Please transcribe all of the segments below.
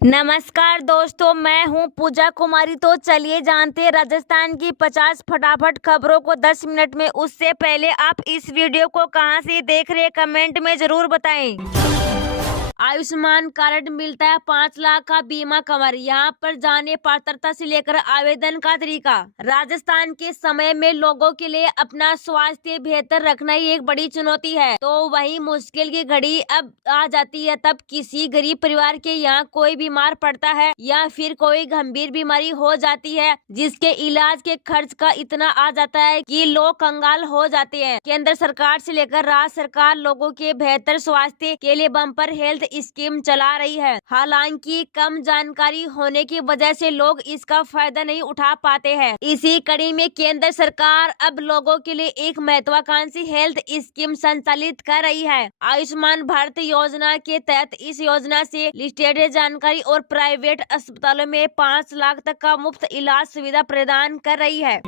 नमस्कार दोस्तों, मैं हूं पूजा कुमारी। तो चलिए जानते हैं राजस्थान की 50 फटाफट खबरों को 10 मिनट में। उससे पहले आप इस वीडियो को कहां से देख रहे हैं कमेंट में जरूर बताएं। आयुष्मान कार्ड मिलता है 5 लाख का बीमा कवर। यहाँ पर जाने पात्रता से लेकर आवेदन का तरीका। राजस्थान के समय में लोगों के लिए अपना स्वास्थ्य बेहतर रखना ही एक बड़ी चुनौती है, तो वही मुश्किल की घड़ी अब आ जाती है तब किसी गरीब परिवार के यहाँ कोई बीमार पड़ता है या फिर कोई गंभीर बीमारी हो जाती है जिसके इलाज के खर्च का इतना आ जाता है कि लोग कंगाल हो जाते हैं। केंद्र सरकार से लेकर राज्य सरकार लोगों के बेहतर स्वास्थ्य के लिए बम्पर हेल्थ स्कीम चला रही है। हालांकि कम जानकारी होने की वजह से लोग इसका फायदा नहीं उठा पाते हैं। इसी कड़ी में केंद्र सरकार अब लोगों के लिए एक महत्वाकांक्षी हेल्थ स्कीम संचालित कर रही है। आयुष्मान भारत योजना के तहत इस योजना से लिस्टेड जानकारी और प्राइवेट अस्पतालों में 5 लाख तक का मुफ्त इलाज सुविधा प्रदान कर रही है।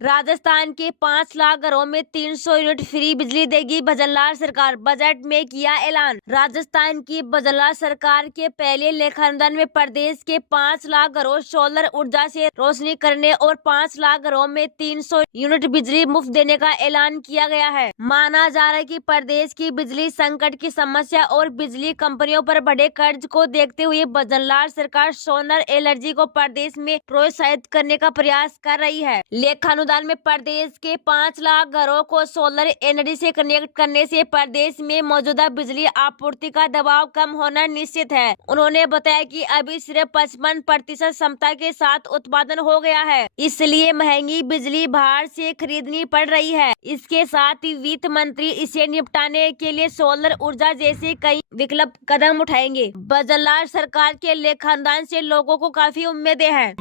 राजस्थान के 5 लाख घरों में 300 यूनिट फ्री बिजली देगी भजनलाल सरकार। बजट में किया ऐलान। राजस्थान की भजनलाल सरकार के पहले लेखानुदान में प्रदेश के 5 लाख घरों सोलर ऊर्जा से रोशनी करने और 5 लाख घरों में 300 यूनिट बिजली मुफ्त देने का ऐलान किया गया है। माना जा रहा है कि प्रदेश की बिजली संकट की समस्या और बिजली कंपनियों पर बढ़े कर्ज को देखते हुए भजनलाल सरकार सोलर एनर्जी को प्रदेश में प्रोत्साहित करने का प्रयास कर रही है। लेखानुदान में प्रदेश के 5 लाख घरों को सोलर एनर्जी से कनेक्ट करने से प्रदेश में मौजूदा बिजली आपूर्ति का दबाव कम होना निश्चित है। उन्होंने बताया कि अभी सिर्फ 55% क्षमता के साथ उत्पादन हो गया है, इसलिए महंगी बिजली बाहर से खरीदनी पड़ रही है। इसके साथ ही वित्त मंत्री इसे निपटाने के लिए सोलर ऊर्जा जैसे कई विकल्प कदम उठाएंगे। भजनलाल सरकार के लेखानुदान से लोगों को काफी उम्मीदें हैं।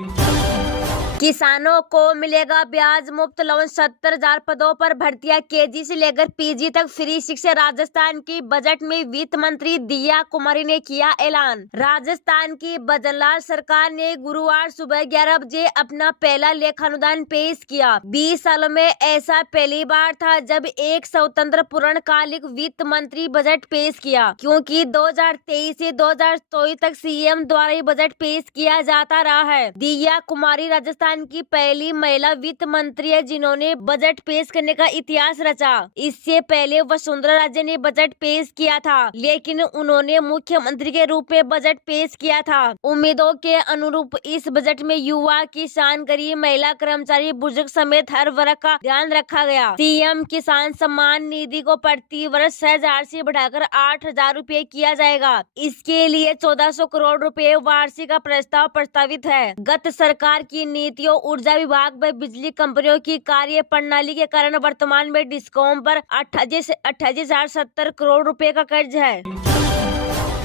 किसानों को मिलेगा ब्याज मुक्त लोन। 70,000 पदों पर भर्तियां। केजी से लेकर पीजी तक फ्री शिक्षा। राजस्थान की बजट में वित्त मंत्री दिया कुमारी ने किया ऐलान। राजस्थान की भजनलाल सरकार ने गुरुवार सुबह 11 बजे अपना पहला लेखानुदान पेश किया। 20 सालों में ऐसा पहली बार था जब एक स्वतंत्र पूर्णकालिक वित्त मंत्री बजट पेश किया, क्योंकि 2023 से 2024 तक सीएम द्वारा ही बजट पेश किया जाता रहा है। दिया कुमारी राजस्थान की पहली महिला वित्त मंत्री है जिन्होंने बजट पेश करने का इतिहास रचा। इससे पहले वसुंधरा राजे ने बजट पेश किया था, लेकिन उन्होंने मुख्यमंत्री के रूप में बजट पेश किया था। उम्मीदों के अनुरूप इस बजट में युवा, किसान, गरीब, महिला, कर्मचारी, बुजुर्ग समेत हर वर्ग का ध्यान रखा गया। सीएम किसान सम्मान निधि को प्रति वर्ष 6,000 से बढ़ाकर 8,000 रूपए किया जाएगा। इसके लिए 1400 करोड़ रुपए वार्षिक का प्रस्ताव प्रस्तावित है। गत सरकार की नीतियों, ऊर्जा विभाग व बिजली कंपनियों की कार्य प्रणाली के कारण वर्तमान में डिस्कॉम पर 28,070 करोड़ रुपए का कर्ज है।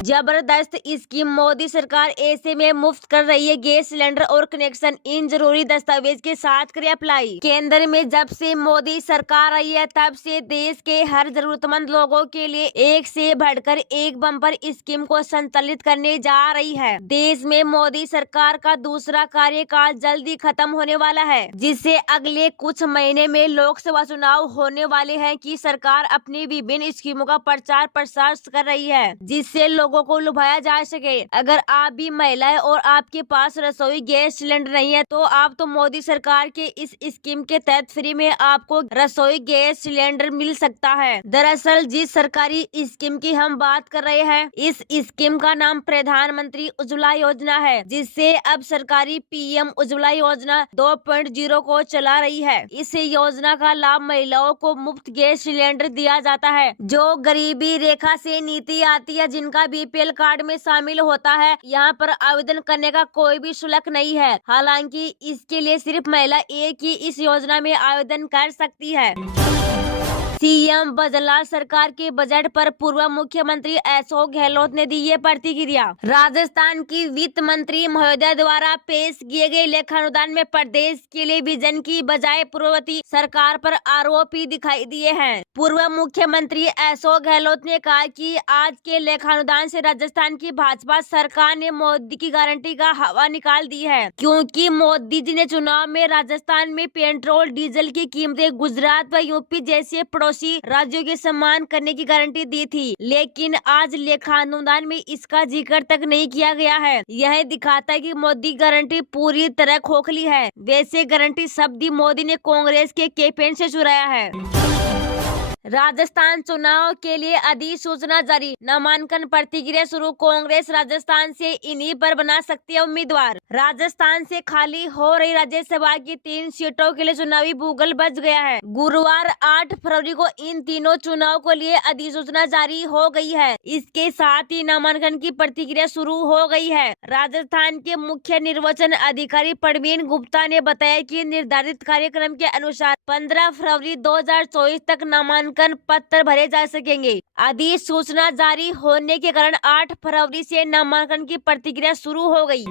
जबरदस्त स्कीम। मोदी सरकार ऐसे में मुफ्त कर रही है गैस सिलेंडर और कनेक्शन। इन जरूरी दस्तावेज के साथ करें अप्लाई। केंद्र में जब से मोदी सरकार आई है तब से देश के हर जरूरतमंद लोगों के लिए एक से बढ़कर एक बम्पर स्कीम को संचालित करने जा रही है। देश में मोदी सरकार का दूसरा कार्यकाल जल्दी खत्म होने वाला है, जिससे अगले कुछ महीने में लोकसभा चुनाव होने वाले हैं कि सरकार अपनी विभिन्न स्कीमों का प्रचार प्रसार कर रही है, जिससे लोगों को लुभाया जा सके। अगर आप भी महिला है और आपके पास रसोई गैस सिलेंडर नहीं है तो आप तो मोदी सरकार के इस स्कीम के तहत फ्री में आपको रसोई गैस सिलेंडर मिल सकता है। दरअसल जिस सरकारी स्कीम की हम बात कर रहे हैं, इस स्कीम का नाम प्रधानमंत्री उज्ज्वला योजना है, जिससे अब सरकारी पीएम उज्ज्वला योजना 2.0 को चला रही है। इस योजना का लाभ महिलाओं को मुफ्त गैस सिलेंडर दिया जाता है जो गरीबी रेखा से नीचे आती है, जिनका बीपीएल कार्ड में शामिल होता है। यहाँ पर आवेदन करने का कोई भी शुल्क नहीं है। हालांकि इसके लिए सिर्फ महिला एक ही इस योजना में आवेदन कर सकती है। सीएम भजनलाल सरकार के बजट पर पूर्व मुख्यमंत्री अशोक गहलोत ने दी ये प्रतिक्रिया। राजस्थान की वित्त मंत्री महोदय द्वारा पेश किए गए लेखानुदान में प्रदेश के लिए विजन की बजाय पूर्ववर्ती सरकार पर आरोप ही दिखाई दिए हैं। पूर्व मुख्यमंत्री अशोक गहलोत ने कहा कि आज के लेखानुदान से राजस्थान की भाजपा सरकार ने मोदी की गारंटी का हवा निकाल दी है, क्योंकि मोदी जी ने चुनाव में राजस्थान में पेट्रोल डीजल की कीमतें गुजरात व यूपी जैसे पड़ोसी राज्यों के सम्मान करने की गारंटी दी थी, लेकिन आज लेखा अनुदान में इसका जिक्र तक नहीं किया गया है। यह दिखाता है कि मोदी गारंटी पूरी तरह खोखली है। वैसे गारंटी शब्द मोदी ने कांग्रेस के कैंपेन से चुराया है। राजस्थान चुनाव के लिए अधिसूचना जारी, नामांकन प्रक्रिया शुरू। कांग्रेस राजस्थान से इन्हीं पर बना सकती है उम्मीदवार। राजस्थान से खाली हो रही राज्यसभा की 3 सीटों के लिए चुनावी बुगल बच गया है। गुरुवार 8 फरवरी को इन तीनों चुनाव को लिए अधिसूचना जारी हो गई है। इसके साथ ही नामांकन की प्रक्रिया शुरू हो गई है। राजस्थान के मुख्य निर्वाचन अधिकारी प्रवीण गुप्ता ने बताया कि निर्धारित कार्यक्रम के अनुसार 15 फरवरी 2024 तक नामांकन पत्र भरे जा सकेंगे। अधिसूचना जारी होने के कारण 8 फरवरी से नामांकन की प्रक्रिया शुरू हो गई।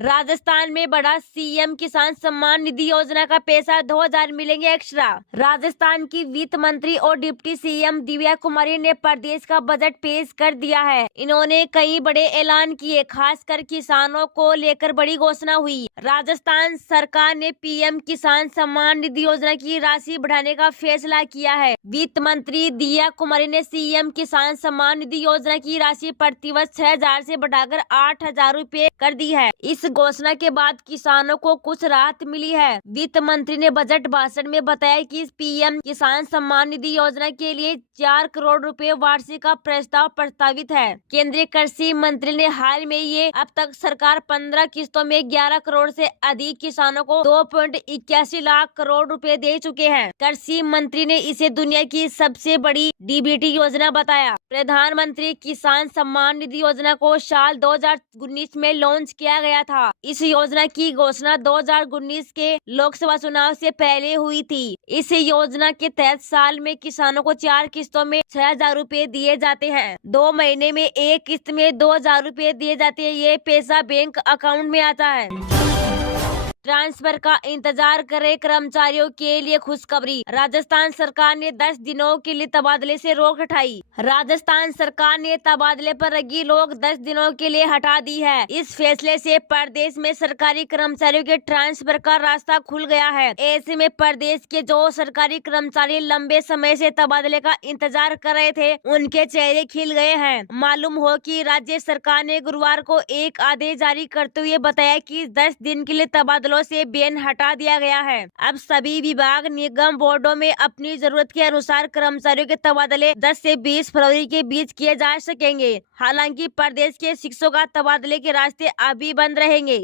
राजस्थान में बढ़ा सीएम किसान सम्मान निधि योजना का पैसा 2000 मिलेंगे एक्स्ट्रा। राजस्थान की वित्त मंत्री और डिप्टी सीएम दिव्या कुमारी ने प्रदेश का बजट पेश कर दिया है। इन्होंने कई बड़े ऐलान किए, खासकर किसानों को लेकर बड़ी घोषणा हुई। राजस्थान सरकार ने पीएम किसान सम्मान निधि योजना की राशि बढ़ाने का फैसला किया है। वित्त मंत्री दिव्या कुमारी ने सीएम किसान सम्मान निधि योजना की राशि प्रतिवर्ष 6000 से बढ़ाकर 8000 रूपए कर दी है। इस घोषणा के बाद किसानों को कुछ राहत मिली है। वित्त मंत्री ने बजट भाषण में बताया कि पीएम किसान सम्मान निधि योजना के लिए 4 करोड़ रुपए वार्षिक का प्रस्ताव प्रस्तावित है। केंद्रीय कृषि मंत्री ने हाल में ये अब तक सरकार 15 किस्तों में 11 करोड़ से अधिक किसानों को 2.81 लाख करोड़ रुपए दे चुके हैं। कृषि मंत्री ने इसे दुनिया की सबसे बड़ी डीबीटी योजना बताया। प्रधानमंत्री किसान सम्मान निधि योजना को साल 2019 में लॉन्च किया गया था। इस योजना की घोषणा 2019 के लोकसभा चुनाव से पहले हुई थी। इस योजना के तहत साल में किसानों को 4 किस्तों में 6000 रूपए दिए जाते हैं। 2 महीने में एक किस्त में 2000 रूपए दिए जाते हैं। ये पैसा बैंक अकाउंट में आता है। ट्रांसफर का इंतजार कर रहे कर्मचारियों के लिए खुशखबरी। राजस्थान सरकार ने 10 दिनों के लिए तबादले से रोक हटाई। राजस्थान सरकार ने तबादले पर लगी रोक 10 दिनों के लिए हटा दी है। इस फैसले से प्रदेश में सरकारी कर्मचारियों के ट्रांसफर का रास्ता खुल गया है। ऐसे में प्रदेश के जो सरकारी कर्मचारी लंबे समय से तबादले का इंतजार कर रहे थे, उनके चेहरे खिल गए हैं। मालूम हो कि राज्य सरकार ने गुरुवार को एक आदेश जारी करते हुए बताया कि 10 दिन के लिए तबादलों से बैन हटा दिया गया है। अब सभी विभाग निगम बोर्डों में अपनी जरूरत के अनुसार कर्मचारियों के तबादले 10 से 20 फरवरी के बीच किए जा सकेंगे। हालांकि प्रदेश के शिक्षकों का तबादले के रास्ते अभी बंद रहेंगे।